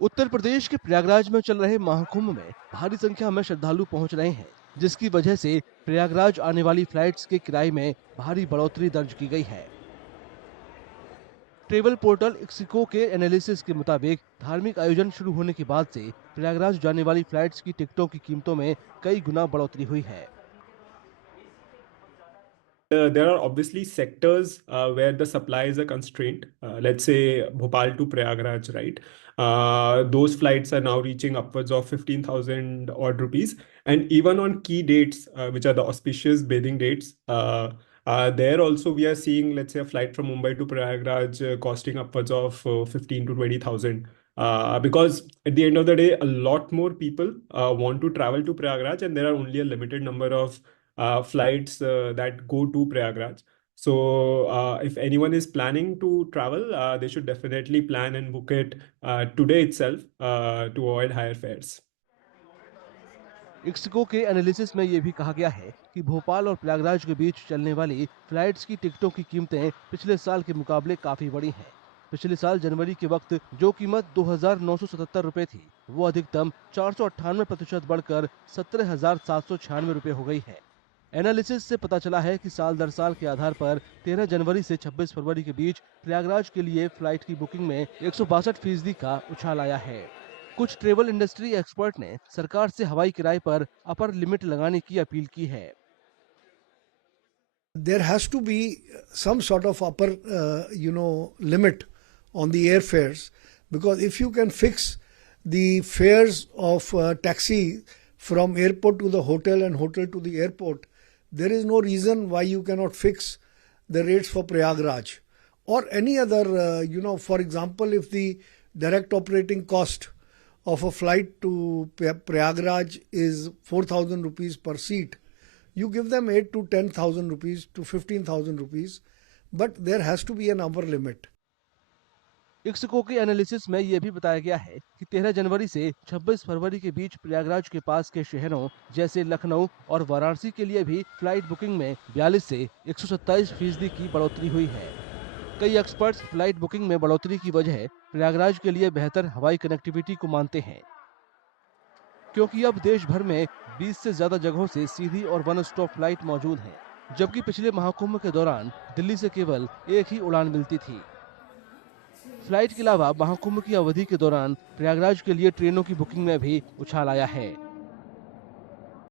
उत्तर प्रदेश के प्रयागराज में चल रहे महाकुंभ में भारी संख्या में श्रद्धालु पहुंच रहे हैं, जिसकी वजह से प्रयागराज आने वाली फ्लाइट्स के किराए में भारी बढ़ोतरी दर्ज की गई है। ट्रेवल पोर्टल इक्सिको के एनालिसिस के मुताबिक धार्मिक आयोजन शुरू होने के बाद से प्रयागराज जाने वाली फ्लाइट्स की टिकटों की कीमतों में कई गुना बढ़ोतरी हुई है। There are obviously sectors where the supply is a constraint. Let's say Bhopal to Prayagraj, right? Those flights are now reaching upwards of 15,000 odd rupees. And even on key dates, which are the auspicious bathing dates, there also we are seeing, let's say, a flight from Mumbai to Prayagraj costing upwards of 15 to 20,000. Because at the end of the day, a lot more people want to travel to Prayagraj, and there are only a limited number of flights that go to Prayagraj. So if anyone is planning to travel, they should definitely plan and book it today itself to avoid higher fares. Ixigo के analysis में ये भी कहा गया है कि भोपाल और प्रयागराज के बीच चलने वाली फ्लाइट्स की टिकटों की कीमतें पिछले साल के मुकाबले काफी बढ़ी हैं। पिछले साल जनवरी के वक्त जो कीमत 2,977 रुपए थी, वो अधिकतम 498% बढ़कर 17,796 रुपए हो गई है। एनालिसिस से पता चला है कि साल दर साल के आधार पर 13 जनवरी से 26 फरवरी के बीच प्रयागराज के लिए फ्लाइट की बुकिंग में 162% का उछाल आया है। कुछ ट्रेवल इंडस्ट्री एक्सपर्ट ने सरकार से हवाई किराए पर अपर लिमिट लगाने की अपील की है। There has to be some sort of upper, limit on the airfares, because if you can fix the fares of taxi from airport to the hotel and hotel to the airport, there is no reason why you cannot fix the rates for Prayagraj or any other, for example, if the direct operating cost of a flight to Prayagraj is 4,000 rupees per seat, you give them 8 to 10,000 rupees to 15,000 rupees, but there has to be an upper limit. Ixigo के analysis में यह भी बताया गया है कि 13 जनवरी से 26 फरवरी के बीच प्रयागराज के पास के शहरों जैसे लखनऊ और वाराणसी के लिए भी फ्लाइट बुकिंग में 42 से 127% की बढ़ोतरी हुई है। कई एक्सपर्ट्स फ्लाइट बुकिंग में बढ़ोतरी की वजह प्रयागराज के लिए बेहतर हवाई कनेक्टिविटी को मानते हैं, क्योंकि अब देश भर में 20 से ज्यादा जगहों से सीधी और वन स्टॉप फ्लाइट मौजूद हैं, जबकि पिछले महाकुंभ के दौरान दिल्ली से केवल एक ही उड़ान मिलती थी। फ्लाइट के अलावा महाकुंभ की अवधि के दौरान प्रयागराज के लिए ट्रेनों की बुकिंग में भी उछाल आया है।